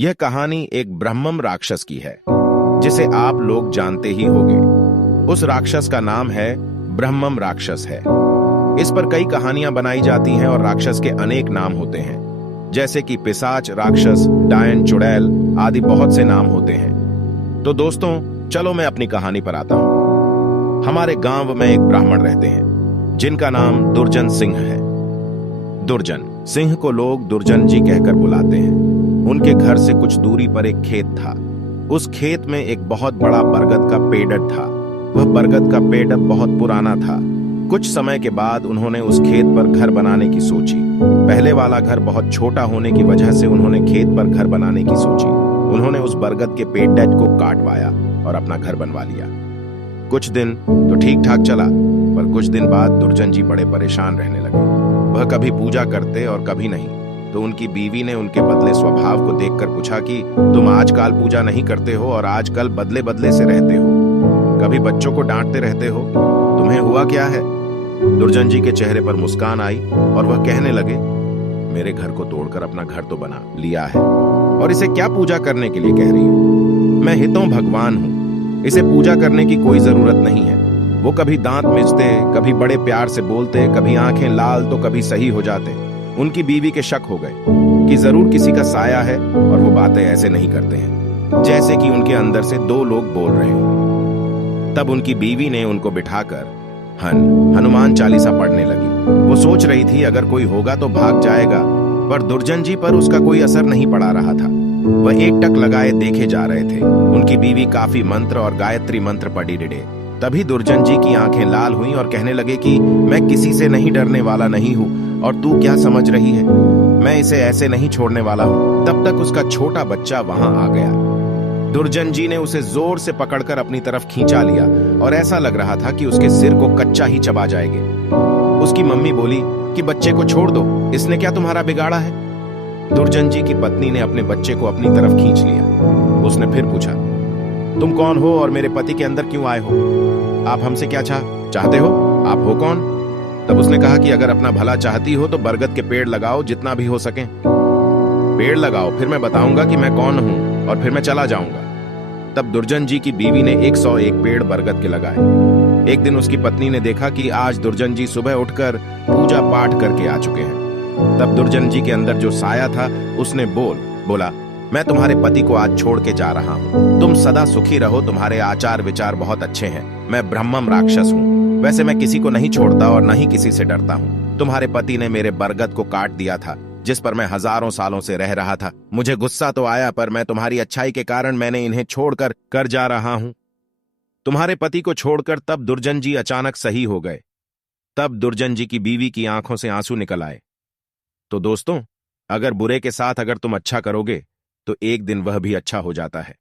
यह कहानी एक ब्रह्मम राक्षस की है, जिसे आप लोग जानते ही होंगे। उस राक्षस का नाम है ब्रह्मम राक्षस है। इस पर कई कहानियां बनाई जाती हैं और राक्षस के अनेक नाम होते हैं, जैसे कि पिशाच, राक्षस, डायन, चुड़ैल आदि बहुत से नाम होते हैं। तो दोस्तों, चलो मैं अपनी कहानी पर आता हूं। हमारे गांव में एक ब्राह्मण रहते हैं जिनका नाम दुर्जन सिंह है। दुर्जन सिंह को लोग दुर्जन जी कहकर बुलाते हैं। उनके घर से कुछ दूरी पर एक खेत था। उस खेत में एक बहुत बड़ा बरगद का पेड़ था। वह बरगद का पेड़ बहुत पुराना था। कुछ समय के बाद उन्होंने उस खेत पर घर बनाने की सोची। पहले वाला घर बहुत छोटा होने की वजह से उन्होंने खेत पर घर बनाने की सोची। उन्होंने उस बरगद के पेड़ को काटवाया और अपना घर बनवा लिया। कुछ दिन तो ठीक ठाक चला, पर कुछ दिन बाद दुर्जन जी बड़े परेशान रहने लगे। वह कभी पूजा करते और कभी नहीं। तो उनकी बीवी ने उनके बदले स्वभाव को देखकर पूछा कि तुम आजकल पूजा नहीं करते हो और आजकल बदले बदले से रहते हो, कभी बच्चों को डांटते रहते हो, तुम्हें हुआ क्या है? दुर्जन जी के चेहरे पर मुस्कान आई और वह कहने लगे, मेरे घर को तोड़कर अपना घर तो बना लिया है और इसे क्या पूजा करने के लिए कह रही हो? मैं हितों भगवान हूं, इसे पूजा करने की कोई जरूरत नहीं है। वो कभी दांत मिचते, कभी बड़े प्यार से बोलते, कभी आंखें लाल तो कभी सही हो जाते। उनकी बीवी के शक हो गए कि जरूर किसी का साया है और वो बातें ऐसे नहीं करते हैं जैसे कि उनके अंदर से दो लोग बोल रहे हो। तब उनकी बीवी ने उनको बिठाकर हनुमान चालीसा पढ़ने लगी। वो सोच रही थी अगर कोई होगा तो भाग जाएगा, पर दुर्जन जी पर उसका कोई असर नहीं पड़ा रहा था। वह एकटक लगाए देखे जा रहे थे। उनकी बीवी काफी मंत्र और गायत्री मंत्र पढ़ी डिडे। तभी दुर्जन जी की आंखें लाल हुईं और कहने लगे कि मैं किसी से नहीं डरने वाला नहीं हूं और तू क्या समझ रही है, मैं इसे ऐसे नहीं छोड़ने वाला हूं। तब तक उसका छोटा बच्चा वहां आ गया। दुर्जन जी ने उसे जोर से पकड़कर अपनी तरफ खींचा लिया और ऐसा लग रहा था कि उसके सिर को कच्चा ही चबा जाएंगे। उसकी मम्मी बोली कि बच्चे को छोड़ दो, इसने क्या तुम्हारा बिगाड़ा है? दुर्जन जी की पत्नी ने अपने बच्चे को अपनी तरफ खींच लिया। उसने फिर पूछा, तुम कौन हो और मेरे पति के अंदर क्यों आए हो? आप हमसे क्या चाहते हो? आप हो कौन? तब उसने कहा कि अगर अपना भला चाहती हो तो बरगद के पेड़ लगाओ, जितना भी हो सके पेड़ लगाओ, फिर मैं बताऊंगा कि मैं कौन हूं और फिर मैं चला जाऊंगा। तब दुर्जन जी की बीवी ने 101 पेड़ बरगद के लगाए। एक दिन उसकी पत्नी ने देखा कि आज दुर्जन जी सुबह उठकर पूजा पाठ करके आ चुके हैं। तब दुर्जन जी के अंदर जो साया था उसने बोला, मैं तुम्हारे पति को आज छोड़ के जा रहा हूँ, तुम सदा सुखी रहो, तुम्हारे आचार विचार बहुत अच्छे हैं। मैं ब्रह्मम राक्षस हूँ, वैसे मैं किसी को नहीं छोड़ता और न ही किसी से डरता हूँ। तुम्हारे पति ने मेरे बरगद को काट दिया था जिस पर मैं हजारों सालों से रह रहा था। मुझे गुस्सा तो आया, पर मैं तुम्हारी अच्छाई के कारण मैंने इन्हें छोड़कर कर जा रहा हूँ। तुम्हारे पति को छोड़कर तब दुर्जन जी अचानक सही हो गए। तब दुर्जन जी की बीवी की आंखों से आंसू निकल आए। तो दोस्तों, अगर बुरे के साथ अगर तुम अच्छा करोगे तो एक दिन वह भी अच्छा हो जाता है।